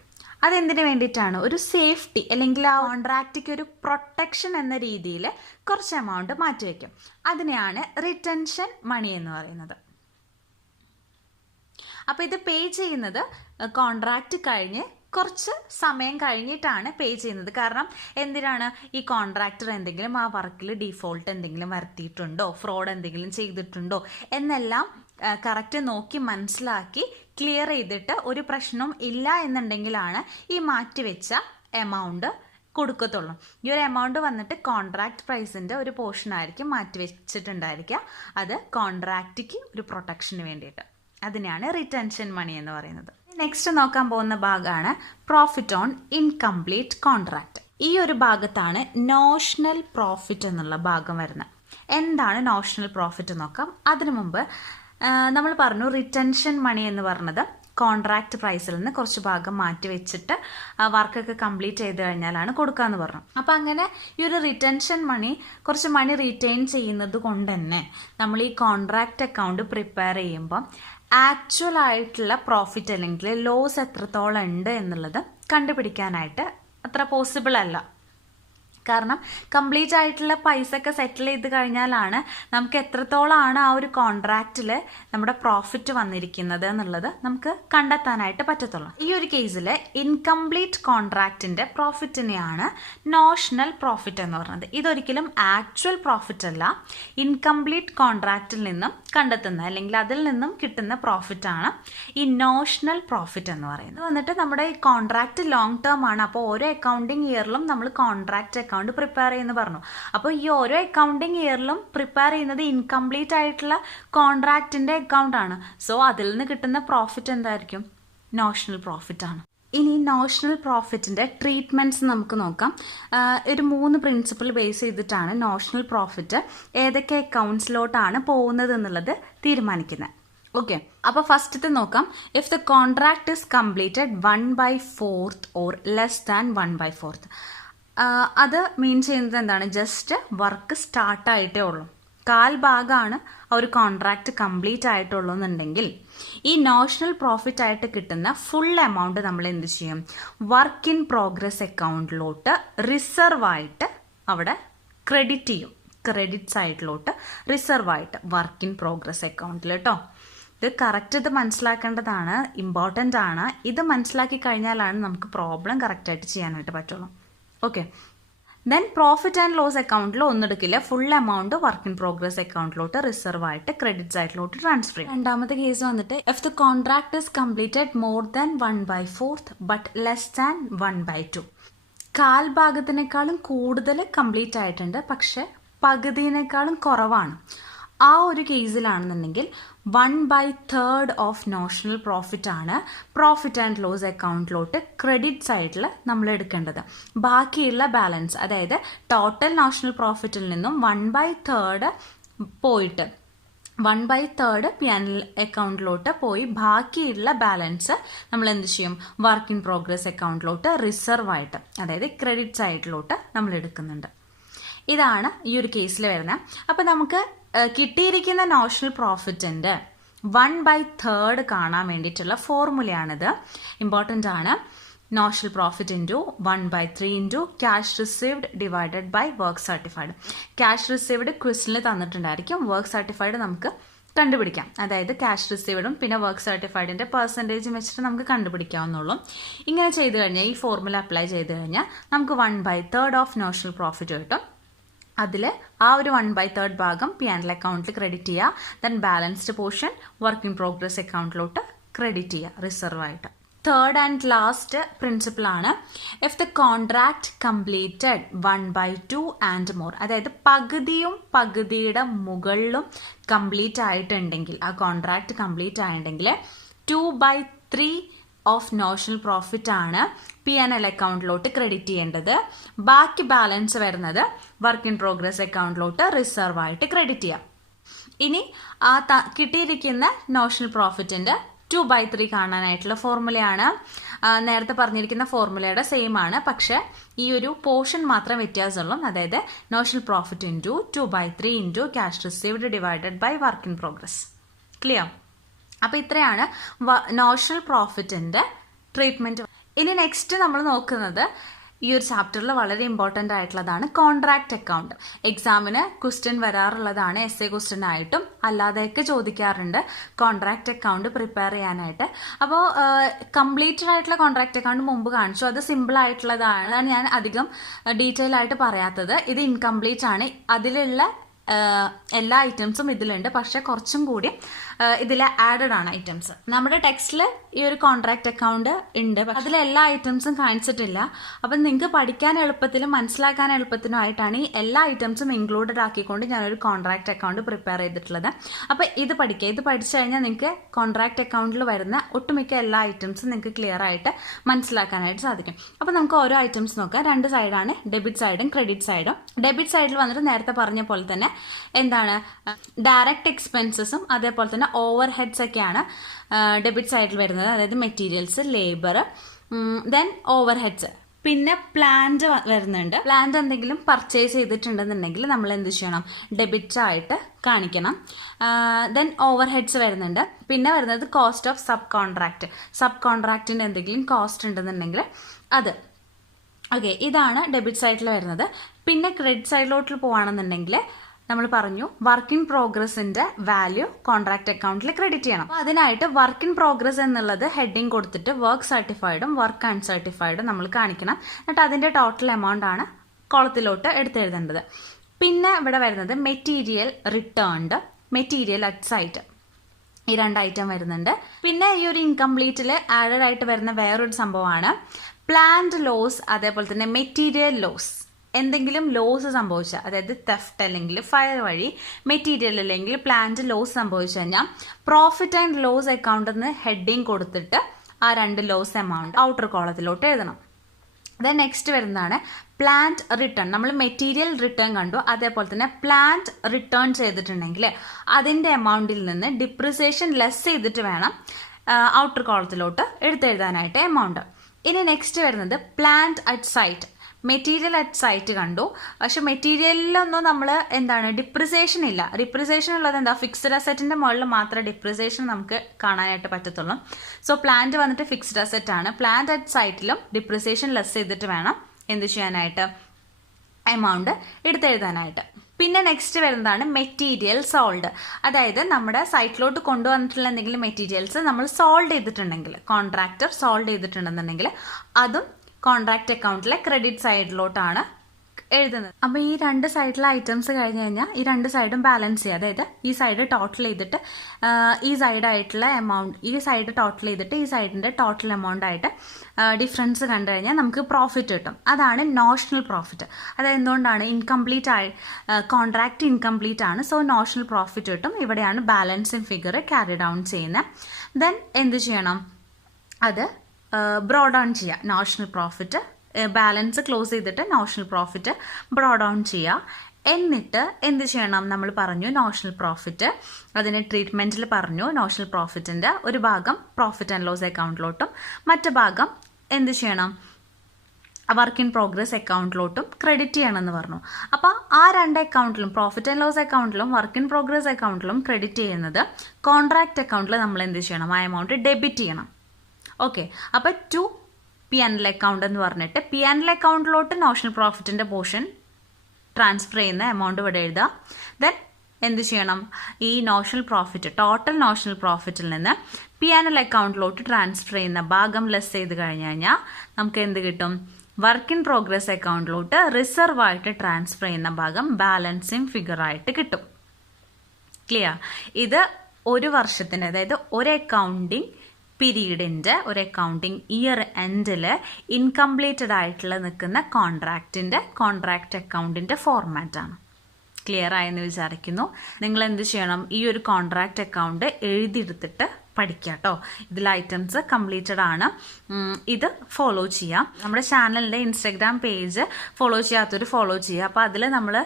അതെന്തിനു വേണ്ടിയിട്ടാണ്? ഒരു സേഫ്റ്റി, അല്ലെങ്കിൽ ആ കോൺട്രാക്റ്റിക്ക് ഒരു പ്രൊട്ടക്ഷൻ എന്ന രീതിയിൽ കുറച്ച് എമൗണ്ട് മാറ്റിവെക്കും. അതിനെയാണ് റിറ്റൻഷൻ മണി എന്ന് പറയുന്നത്. അപ്പോൾ ഇത് പേ ചെയ്യുന്നത് കോൺട്രാക്റ്റ് കഴിഞ്ഞ് കുറച്ച് സമയം കഴിഞ്ഞിട്ടാണ് പേ ചെയ്യുന്നത്. കാരണം എന്തിനാണ്? ഈ കോൺട്രാക്ടർ എന്തെങ്കിലും ആ വർക്കിൽ ഡിഫോൾട്ട് എന്തെങ്കിലും വരുത്തിയിട്ടുണ്ടോ, ഫ്രോഡ് എന്തെങ്കിലും ചെയ്തിട്ടുണ്ടോ എന്നെല്ലാം കറക്റ്റ് നോക്കി മനസ്സിലാക്കി ക്ലിയർ ചെയ്തിട്ട് ഒരു പ്രശ്നവും ഇല്ല എന്നുണ്ടെങ്കിലാണ് ഈ മാറ്റിവെച്ച എമൗണ്ട് കൊടുക്കത്തുള്ളൂ. ഈ ഒരു എമൗണ്ട് വന്നിട്ട് കോൺട്രാക്ട് പ്രൈസിൻ്റെ ഒരു പോർഷൻ ആയിരിക്കും മാറ്റിവെച്ചിട്ടുണ്ടായിരിക്കുക. അത് കോൺട്രാക്റ്റിക്ക് ഒരു പ്രൊട്ടക്ഷന് വേണ്ടിയിട്ട്. അതിനെയാണ് റിറ്റൻഷൻ മണി എന്ന് പറയുന്നത്. നെക്സ്റ്റ് നോക്കാൻ പോകുന്ന ഭാഗമാണ് പ്രോഫിറ്റ് ഓൺ ഇൻകംപ്ലീറ്റ് കോൺട്രാക്ട്. ഈ ഒരു ഭാഗത്താണ് നോഷണൽ പ്രോഫിറ്റ് എന്നുള്ള ഭാഗം വരുന്നത്. എന്താണ് നോഷണൽ പ്രോഫിറ്റ് നോക്കാം. അതിനു മുമ്പ് നമ്മൾ പറഞ്ഞു റിറ്റൻഷൻ മണി എന്ന് പറഞ്ഞത് കോൺട്രാക്ട് പ്രൈസിൽ നിന്ന് കുറച്ച് ഭാഗം മാറ്റി വെച്ചിട്ട് വർക്കൊക്കെ കംപ്ലീറ്റ് ചെയ്ത് കഴിഞ്ഞാലാണ് കൊടുക്കാമെന്ന് പറഞ്ഞു. അപ്പം അങ്ങനെ ഈ ഒരു റിറ്റൻഷൻ മണി, കുറച്ച് മണി റീറ്റെയിൻ ചെയ്യുന്നത് കൊണ്ട് തന്നെ നമ്മൾ ഈ കോൺട്രാക്ട് അക്കൗണ്ട് പ്രിപ്പയർ ചെയ്യുമ്പോൾ ആക്ച്വൽ ആയിട്ടുള്ള പ്രോഫിറ്റ് അല്ലെങ്കിൽ ലോസ് എത്രത്തോളം ഉണ്ട് എന്നുള്ളത് കണ്ടുപിടിക്കാനായിട്ട് അത്ര പോസിബിൾ അല്ല. കാരണം കംപ്ലീറ്റ് ആയിട്ടുള്ള പൈസ ഒക്കെ സെറ്റിൽ ചെയ്ത് കഴിഞ്ഞാലാണ് നമുക്ക് എത്രത്തോളമാണ് ആ ഒരു കോൺട്രാക്റ്റിൽ നമ്മുടെ പ്രോഫിറ്റ് വന്നിരിക്കുന്നത് എന്നുള്ളത് നമുക്ക് കണ്ടെത്താനായിട്ട് പറ്റത്തുള്ളൂ. ഈ ഒരു കേസിൽ ഇൻകംപ്ലീറ്റ് കോൺട്രാക്റ്റിന്റെ പ്രോഫിറ്റിനെയാണ് നോഷണൽ പ്രോഫിറ്റ് എന്ന് പറയുന്നത്. ഇതൊരിക്കലും ആക്ച്വൽ പ്രോഫിറ്റ് അല്ല, ഇൻകംപ്ലീറ്റ് കോൺട്രാക്റ്റിൽ നിന്നും കണ്ടെത്തുന്ന അല്ലെങ്കിൽ അതിൽ നിന്നും കിട്ടുന്ന പ്രോഫിറ്റാണ് ഈ നോഷണൽ പ്രോഫിറ്റ് എന്ന് പറയുന്നത്. വന്നിട്ട് നമ്മുടെ ഈ കോൺട്രാക്റ്റ് ലോങ് ടേം ആണ്. അപ്പോൾ ഓരോ അക്കൗണ്ടിങ് ഇയറിലും നമ്മൾ കോൺട്രാക്റ്റ് അക്കൗണ്ട് പ്രിപ്പയർ ചെയ്യുന്നു പറഞ്ഞു. അപ്പോൾ ഈ ഓരോ അക്കൗണ്ടിങ് ഇയറിലും പ്രിപ്പയർ ചെയ്യുന്നത് ഇൻകംപ്ലീറ്റ് ആയിട്ടുള്ള കോൺട്രാക്റ്റിന്റെ അക്കൗണ്ട് ആണ്. സോ അതിൽ നിന്ന് കിട്ടുന്ന പ്രോഫിറ്റ് എന്തായിരിക്കും? നോഷണൽ പ്രോഫിറ്റ് ആണ്. ഇനി നോഷണൽ പ്രോഫിറ്റിന്റെ ട്രീറ്റ്മെന്റ്സ് നമുക്ക് നോക്കാം. ഒരു 3 പ്രിൻസിപ്പിൾ ബേസ് ചെയ്തിട്ടാണ് നോഷണൽ പ്രോഫിറ്റ് ഏതൊക്കെ അക്കൗണ്ട്സിലോട്ടാണ് പോകുന്നത് എന്നുള്ളത് തീരുമാനിക്കുന്നത്. ഓക്കെ, അപ്പോൾ ഫസ്റ്റത്തെ നോക്കാം. If the contract is completed 1/4 or less than 1/4. അത് മീൻ ചെയ്യുന്നത് എന്താണ്? ജസ്റ്റ് വർക്ക് സ്റ്റാർട്ടായിട്ടേ ഉള്ളൂ, കാൽ ഭാഗമാണ് ആ ഒരു കോൺട്രാക്റ്റ് കംപ്ലീറ്റ് ആയിട്ടുള്ളൂ എന്നുണ്ടെങ്കിൽ ഈ നോഷണൽ പ്രോഫിറ്റ് ആയിട്ട് കിട്ടുന്ന ഫുൾ എമൗണ്ട് നമ്മൾ എന്ത് ചെയ്യും? വർക്ക് ഇൻ പ്രോഗ്രസ് അക്കൗണ്ടിലോട്ട് റിസർവ് ആയിട്ട് അവിടെ ക്രെഡിറ്റ് ചെയ്യും. ക്രെഡിറ്റ് സൈഡിലോട്ട് റിസർവ് ആയിട്ട് വർക്ക് ഇൻ പ്രോഗ്രസ് അക്കൗണ്ടിൽ കേട്ടോ. ഇത് കറക്റ്റ്, ഇത് മനസ്സിലാക്കേണ്ടതാണ്, ഇമ്പോർട്ടൻ്റ് ആണ്. ഇത് മനസ്സിലാക്കി കഴിഞ്ഞാലാണ് നമുക്ക് പ്രോബ്ലം കറക്റ്റായിട്ട് ചെയ്യാനായിട്ട് പറ്റുള്ളൂ. Okay, then profit and loss അക്കൗണ്ടിൽ ഒന്നെടുക്കില്ല, full amount work in progress അക്കൗണ്ടിലോട്ട് റിസർവ് ആയിട്ട് ക്രെഡിറ്റ് സൈഡിലോട്ട് ട്രാൻസ്ഫർ ചെയ്യും. രണ്ടാമത്തെ കേസ് വന്നിട്ട് if the contract is completed more than 1/4 but less than 1/2. കാൽ ഭാഗത്തിനേക്കാളും കൂടുതൽ കംപ്ലീറ്റ് ആയിട്ടുണ്ട്, പക്ഷെ പകുതിനേക്കാളും കുറവാണ്. ആ ഒരു കേസിലാണെന്നുണ്ടെങ്കിൽ 1/3 ഓഫ് നോഷണൽ പ്രോഫിറ്റ് ആണ് പ്രോഫിറ്റ് ആൻഡ് ലോസ് അക്കൗണ്ടിലോട്ട് ക്രെഡിറ്റ് സൈഡിൽ നമ്മൾ എടുക്കേണ്ടത്. ബാക്കിയുള്ള ബാലൻസ്, അതായത് ടോട്ടൽ നോഷണൽ പ്രോഫിറ്റിൽ നിന്നും 1/3 പോയിട്ട് 1/3 P&L അക്കൗണ്ടിലോട്ട് പോയി ബാക്കിയുള്ള ബാലൻസ് നമ്മൾ എന്ത് ചെയ്യും? വർക്ക് ഇൻ പ്രോഗ്രസ് അക്കൗണ്ടിലോട്ട് റിസർവ് ആയിട്ട്, അതായത് ക്രെഡിറ്റ് സൈഡിലോട്ട് നമ്മൾ എടുക്കുന്നുണ്ട്. ഇതാണ് ഈ ഒരു കേസിൽ വരുന്നത്. അപ്പം നമുക്ക് കിട്ടിയിരിക്കുന്ന നോഷണൽ പ്രോഫിറ്റിൻ്റെ 1/3 കാണാൻ വേണ്ടിയിട്ടുള്ള ഫോർമുലയാണിത്. ഇമ്പോർട്ടൻ്റ് ആണ്. Notional profit into 1/3 into cash received divided by work certified. Cash received ക്വസ്റ്റനിൽ തന്നിട്ടുണ്ടായിരിക്കും, വർക്ക് സർട്ടിഫൈഡ് നമുക്ക് കണ്ടുപിടിക്കാം. അതായത് ക്യാഷ് റിസീവ്ഡും പിന്നെ വർക്ക് സർട്ടിഫൈഡിൻ്റെ പെർസെൻറ്റേജും വെച്ചിട്ട് നമുക്ക് കണ്ടുപിടിക്കാവുന്നുള്ളൂ. ഇങ്ങനെ ചെയ്ത് കഴിഞ്ഞാൽ, ഈ ഫോർമുല അപ്ലൈ ചെയ്ത് കഴിഞ്ഞാൽ നമുക്ക് 1/3 ഓഫ് നോഷണൽ പ്രോഫിറ്റ് കിട്ടും. അതിൽ ആ ഒരു 1/3 ഭാഗം P&L അക്കൗണ്ടിൽ ക്രെഡിറ്റ് ചെയ്യുക. Then balanced portion work in progress അക്കൗണ്ടിലോട്ട് ക്രെഡിറ്റ് ചെയ്യുക റിസർവ് ആയിട്ട്. തേർഡ് ആൻഡ് ലാസ്റ്റ് പ്രിൻസിപ്പിൾ ആണ് if the contract completed 1/2 and more. അതായത് പകുതിയും പകുതിയുടെ മുകളിലും കംപ്ലീറ്റ് ആയിട്ടുണ്ടെങ്കിൽ, ആ കോൺട്രാക്ട് കംപ്ലീറ്റ് ആയിട്ടുണ്ടെങ്കിൽ 2/3 ഓഫ് നോഷണൽ പ്രോഫിറ്റ് ആണ് P&L അക്കൗണ്ടിലോട്ട് ക്രെഡിറ്റ് ചെയ്യേണ്ടത്. ബാക്കി ബാലൻസ് വരുന്നത് വർക്ക് ഇൻ പ്രോഗ്രസ് അക്കൗണ്ടിലോട്ട് റിസർവ് ആയിട്ട് ക്രെഡിറ്റ് ചെയ്യാം. ഇനി ആ കിട്ടിയിരിക്കുന്ന നോഷണൽ പ്രോഫിറ്റിന്റെ 2/3 കാണാനായിട്ടുള്ള ഫോർമുലയാണ്. നേരത്തെ പറഞ്ഞിരിക്കുന്ന ഫോർമുലയുടെ സെയിം ആണ്, പക്ഷെ ഈ ഒരു പോർഷൻ മാത്രം വ്യത്യാസമുള്ളൂ. അതായത് notional profit into 2/3 into cash received divided by work in progress. Clear? അപ്പോൾ ഇത്രയാണ് നോഷണൽ പ്രോഫിറ്റിന്റെ ട്രീറ്റ്മെന്റ്. ഇനി നെക്സ്റ്റ് നമ്മൾ നോക്കുന്നത് ഈ ഒരു ചാപ്റ്ററിൽ വളരെ ഇമ്പോർട്ടൻ്റ് ആയിട്ടുള്ളതാണ് കോൺട്രാക്ട് അക്കൗണ്ട്. എക്സാമിന് ക്വസ്റ്റ്യൻ വരാറുള്ളതാണ്, എസ് എ ക്വസ്റ്റ്യൻ ആയിട്ടും അല്ലാതെയൊക്കെ ചോദിക്കാറുണ്ട് കോൺട്രാക്ട് അക്കൗണ്ട് പ്രിപ്പയർ ചെയ്യാനായിട്ട്. അപ്പോൾ കംപ്ലീറ്റഡ് ആയിട്ടുള്ള കോൺട്രാക്ട് അക്കൗണ്ട് മുമ്പ് കാണിച്ചു, അത് സിമ്പിൾ ആയിട്ടുള്ളതാണ്. അതാണ് ഞാൻ അധികം ഡീറ്റെയിൽ ആയിട്ട് പറയാത്തത്. ഇത് ഇൻകംപ്ലീറ്റ് ആണ്. അതിലുള്ള എല്ലാ ഐറ്റംസും ഇതിലുണ്ട്, പക്ഷെ കുറച്ചും കൂടി ഇതിൽ ആഡഡ് ആണ് ഐറ്റംസ്. നമ്മുടെ ടെക്സ്റ്റിൽ ഈ ഒരു കോൺട്രാക്ട് അക്കൗണ്ട് ഉണ്ട്, അതിൽ എല്ലാ ഐറ്റംസും കാണിച്ചിട്ടില്ല. അപ്പം നിങ്ങൾക്ക് പഠിക്കാൻ എളുപ്പത്തിലും മനസ്സിലാക്കാൻ എളുപ്പത്തിനും ആയിട്ടാണ് ഈ എല്ലാ ഐറ്റംസും ഇൻക്ലൂഡഡ് ആക്കിക്കൊണ്ട് ഞാനൊരു കോൺട്രാക്ട് അക്കൗണ്ട് പ്രിപ്പയർ ചെയ്തിട്ടുള്ളത്. അപ്പം ഇത് പഠിക്കുക. ഇത് പഠിച്ചു കഴിഞ്ഞാൽ നിങ്ങൾക്ക് കോൺട്രാക്ട് അക്കൗണ്ടിൽ വരുന്ന ഒട്ടുമിക്ക എല്ലാ ഐറ്റംസും നിങ്ങൾക്ക് ക്ലിയർ ആയിട്ട് മനസ്സിലാക്കാനായിട്ട് സാധിക്കും. അപ്പം നമുക്ക് ഓരോ ഐറ്റംസ് നോക്കാം. രണ്ട് സൈഡാണ്, ഡെബിറ്റ് സൈഡും ക്രെഡിറ്റ് സൈഡും. ഡെബിറ്റ് സൈഡിൽ വന്നിട്ട് നേരത്തെ പറഞ്ഞ പോലെ തന്നെ എന്താണ് ഡയറക്റ്റ് എക്സ്പെൻസസും അതേപോലെ തന്നെ ഓവർ ഹെഡ്സ് ഒക്കെയാണ് ഡെബിറ്റ് സൈഡിൽ വരുന്നത്. അതായത് materials, labour, then overheads. പിന്നെ പ്ലാന്റ് വരുന്നുണ്ട്. പ്ലാന്റ് എന്തെങ്കിലും പർച്ചേസ് ചെയ്തിട്ടുണ്ടെന്നുണ്ടെങ്കിൽ നമ്മൾ എന്ത് ചെയ്യണം? ഡെബിറ്റ് ആയിട്ട് കാണിക്കണം. ദെൻ ഓവർ ഹെഡ്സ് വരുന്നുണ്ട്. പിന്നെ വരുന്നത് cost of sub contract. Sub കോൺട്രാക്റ്റിൻ്റെ എന്തെങ്കിലും കോസ്റ്റ് ഉണ്ടെന്നുണ്ടെങ്കിൽ അത്. ഓക്കെ, ഇതാണ് ഡെബിറ്റ് സൈഡിൽ വരുന്നത്. പിന്നെ ക്രെഡിറ്റ് സൈഡിലോട്ട് പോവുകയാണെന്നുണ്ടെങ്കിൽ നമ്മൾ പറഞ്ഞു വർക്ക് ഇൻ പ്രോഗ്രസിന്റെ വാല്യൂ കോൺട്രാക്ട് അക്കൗണ്ടിൽ ക്രെഡിറ്റ് ചെയ്യണം. അപ്പോൾ അതിനായിട്ട് വർക്ക് ഇൻ പ്രോഗ്രസ് എന്നുള്ളത് ഹെഡിങ് കൊടുത്തിട്ട് വർക്ക് സർട്ടിഫൈഡും വർക്ക് അൺസർട്ടിഫൈഡും നമ്മൾ കാണിക്കണം. എന്നിട്ട് അതിന്റെ ടോട്ടൽ എമൗണ്ട് ആണ് കോളത്തിലോട്ട് എടുത്തെഴുതേണ്ടത്. പിന്നെ ഇവിടെ വരുന്നത് material returned, material at site, ഈ രണ്ട് ഐറ്റം വരുന്നുണ്ട്. പിന്നെ ഈ ഒരു ഇൻകംപ്ലീറ്റിൽ ആഡഡ് ആയിട്ട് വരുന്ന വേറൊരു സംഭവമാണ് പ്ലാന്റ് ലോസ്, അതേപോലെ തന്നെ മെറ്റീരിയൽ ലോസ്. എന്തെങ്കിലും ലോസ് സംഭവിച്ച, അതായത് തെഫ്റ്റ് അല്ലെങ്കിൽ ഫയർ വഴി മെറ്റീരിയൽ അല്ലെങ്കിൽ പ്ലാന്റ് ലോസ് സംഭവിച്ചു കഴിഞ്ഞാൽ പ്രോഫിറ്റ് ആൻഡ് ലോസ് അക്കൗണ്ടിൽ നിന്ന് ഹെഡിങ് കൊടുത്തിട്ട് ആ രണ്ട് ലോസ് എമൗണ്ട് ഔട്ടർ കോളത്തിലോട്ട് എഴുതണം. ദെൻ നെക്സ്റ്റ് വരുന്നതാണ് പ്ലാന്റ് റിട്ടേൺ. നമ്മൾ മെറ്റീരിയൽ റിട്ടേൺ കണ്ടു, അതേപോലെ തന്നെ പ്ലാന്റ് റിട്ടേൺ ചെയ്തിട്ടുണ്ടെങ്കിൽ അതിൻ്റെ എമൗണ്ടിൽ നിന്ന് ഡിപ്രിസിയേഷൻ ലെസ് ചെയ്തിട്ട് വേണം ഔട്ടർ കോളത്തിലോട്ട് എടുത്തെഴുതാനായിട്ട് എമൗണ്ട്. ഇനി നെക്സ്റ്റ് വരുന്നത് plant at site. Material at site കണ്ടു, പക്ഷെ മെറ്റീരിയലിലൊന്നും നമ്മൾ എന്താണ് ഡിപ്രിസിയേഷൻ ഇല്ല. ഡിപ്രിസിയേഷൻ ഉള്ളത് എന്താ? ഫിക്സ്ഡ് അസറ്റിന്റെ മുകളിൽ മാത്രമേ ഡിപ്രിസിയേഷൻ നമുക്ക് കാണാനായിട്ട് പറ്റത്തുള്ളൂ. സോ പ്ലാന്റ് വന്നിട്ട് ഫിക്സ്ഡ് അസറ്റ് ആണ്. പ്ലാന്റ് അറ്റ് സൈറ്റിലും ഡിപ്രിസിയേഷൻ ലെസ് ചെയ്തിട്ട് വേണം എന്ത് ചെയ്യാനായിട്ട്? എമൗണ്ട് എടുത്തെഴുതാനായിട്ട്. പിന്നെ നെക്സ്റ്റ് വരുന്നതാണ് മെറ്റീരിയൽ സോൾഡ്. അതായത് നമ്മുടെ സൈറ്റിലോട്ട് കൊണ്ടുവന്നിട്ടുള്ള എന്തെങ്കിലും മെറ്റീരിയൽസ് നമ്മൾ സോൾഡ് ചെയ്തിട്ടുണ്ടെങ്കിൽ, കോൺട്രാക്ടർ സോൾഡ് ചെയ്തിട്ടുണ്ടെന്നുണ്ടെങ്കിൽ അതും കോൺട്രാക്ട് അക്കൗണ്ടിലെ ക്രെഡിറ്റ് സൈഡിലോട്ടാണ് എഴുതുന്നത്. അപ്പോൾ ഈ രണ്ട് സൈഡിലെ ഐറ്റംസ് കഴിഞ്ഞ് കഴിഞ്ഞാൽ ഈ രണ്ട് സൈഡും ബാലൻസ് ചെയ്യുക. അതായത് ഈ സൈഡ് ടോട്ടൽ ചെയ്തിട്ട് ഈ സൈഡായിട്ടുള്ള എമൗണ്ട്, ഈ സൈഡ് ടോട്ടൽ ചെയ്തിട്ട് ഈ സൈഡിൻ്റെ ടോട്ടൽ എമൗണ്ട് ആയിട്ട് ഡിഫറൻസ് കണ്ടു കഴിഞ്ഞാൽ നമുക്ക് പ്രോഫിറ്റ് കിട്ടും. അതാണ് നോഷണൽ പ്രോഫിറ്റ്. അതായത് എന്തുകൊണ്ടാണ്? ഇൻകംപ്ലീറ്റ് ആയി, കോൺട്രാക്ട് ഇൻകംപ്ലീറ്റ് ആണ്. സോ നോഷണൽ പ്രോഫിറ്റ് കിട്ടും. ഇവിടെയാണ് ബാലൻസിങ് ഫിഗർ ക്യാരി ഡൗൺ ചെയ്യുന്നത്. ദെൻ എന്ത് ചെയ്യണം? അത് ബ്രോഡ് ഡൗൺ ചെയ്യുക. നോഷണൽ പ്രോഫിറ്റ് ബാലൻസ് ക്ലോസ് ചെയ്തിട്ട് നോഷണൽ പ്രോഫിറ്റ് ബ്രോഡ് ഡൗൺ ചെയ്യുക. എന്നിട്ട് എന്ത് ചെയ്യണം? നമ്മൾ പറഞ്ഞു നോഷണൽ പ്രോഫിറ്റ് അതിന് ട്രീറ്റ്മെൻറ്റിൽ പറഞ്ഞു നോഷണൽ പ്രോഫിറ്റിൻ്റെ ഒരു ഭാഗം പ്രോഫിറ്റ് ആൻഡ് ലോസ് അക്കൗണ്ടിലോട്ടും മറ്റു ഭാഗം എന്ത് ചെയ്യണം? വർക്ക് ഇൻ പ്രോഗ്രസ് അക്കൗണ്ടിലോട്ടും ക്രെഡിറ്റ് ചെയ്യണമെന്ന് പറഞ്ഞു. അപ്പോൾ ആ രണ്ട് അക്കൗണ്ടിലും, പ്രോഫിറ്റ് ആൻഡ് ലോസ് അക്കൗണ്ടിലും വർക്ക് ഇൻ പ്രോഗ്രസ് അക്കൗണ്ടിലും ക്രെഡിറ്റ് ചെയ്യുന്നത് കോൺട്രാക്ട് അക്കൗണ്ടിൽ നമ്മൾ എന്ത് ചെയ്യണം? ആ എമൗണ്ട് ഡെബിറ്റ് ചെയ്യണം. ഓക്കെ, അപ്പോൾ to P and L account എന്ന് പറഞ്ഞിട്ട് പി ആൻഡ് എൽ അക്കൗണ്ടിലോട്ട് നോഷണൽ പ്രോഫിറ്റിൻ്റെ പോർഷൻ ട്രാൻസ്ഫർ ചെയ്യുന്ന എമൗണ്ട് ഇവിടെ എഴുതുക. ദെൻ എന്ത് ചെയ്യണം? ഈ നോഷണൽ പ്രോഫിറ്റ്, ടോട്ടൽ നോഷണൽ പ്രോഫിറ്റിൽ നിന്ന് പി ആൻഡ് എൽ അക്കൗണ്ടിലോട്ട് ട്രാൻസ്ഫർ ചെയ്യുന്ന ഭാഗം ലെസ് ചെയ്ത് കഴിഞ്ഞ് കഴിഞ്ഞാൽ നമുക്ക് എന്ത് കിട്ടും? വർക്ക് ഇൻ പ്രോഗ്രസ് അക്കൗണ്ടിലോട്ട് റിസർവ് ആയിട്ട് ട്രാൻസ്ഫർ ചെയ്യുന്ന ഭാഗം ബാലൻസിങ് ഫിഗറായിട്ട് കിട്ടും. ക്ലിയർ? ഇത് ഒരു വർഷത്തിന്, അതായത് ഒരു അക്കൗണ്ടിങ് പീരീഡിൻ്റെ, ഒരു അക്കൗണ്ടിങ് ഇയർ എൻഡിൽ ഇൻകംപ്ലീറ്റഡ് ആയിട്ടുള്ള നിൽക്കുന്ന കോൺട്രാക്ട് അക്കൗണ്ടിൻ്റെ ഫോർമാറ്റാണ്. ക്ലിയർ ആയെന്ന് വിചാരിക്കുന്നു. നിങ്ങൾ എന്ത് ചെയ്യണം? ഈ ഒരു കോൺട്രാക്ട് അക്കൗണ്ട് എഴുതിയെടുത്തിട്ട് പഠിക്കുക കേട്ടോ. ഇതിൽ ഐറ്റംസ് കംപ്ലീറ്റഡ് ആണ്. ഇത് ഫോളോ ചെയ്യാം. നമ്മുടെ ചാനലിൻ്റെ ഇൻസ്റ്റഗ്രാം പേജ് ഫോളോ ചെയ്യാത്തൊരു ഫോളോ ചെയ്യുക. അപ്പോൾ അതിൽ നമ്മൾ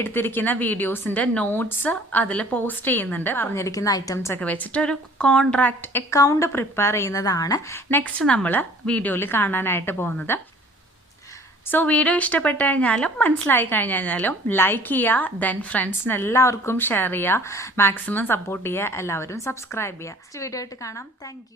എടുത്തിരിക്കുന്ന വീഡിയോസിൻ്റെ നോട്ട്സ് അതിൽ പോസ്റ്റ് ചെയ്യുന്നുണ്ട്. പറഞ്ഞിരിക്കുന്ന ഐറ്റംസ് ഒക്കെ വെച്ചിട്ട് ഒരു കോൺട്രാക്റ്റ് അക്കൗണ്ട് പ്രിപ്പയർ ചെയ്യുന്നതാണ് നെക്സ്റ്റ് നമ്മൾ വീഡിയോയിൽ കാണാനായിട്ട് പോകുന്നത്. സോ വീഡിയോ ഇഷ്ടപ്പെട്ട് കഴിഞ്ഞാലും മനസ്സിലായി കഴിഞ്ഞാലും ലൈക്ക് ചെയ്യുക, ദെൻ ഫ്രണ്ട്സിന് എല്ലാവർക്കും ഷെയർ ചെയ്യുക, മാക്സിമം സപ്പോർട്ട് ചെയ്യുക, എല്ലാവരും സബ്സ്ക്രൈബ് ചെയ്യുക. നെക്സ്റ്റ് വീഡിയോ ആയിട്ട് കാണാം. താങ്ക്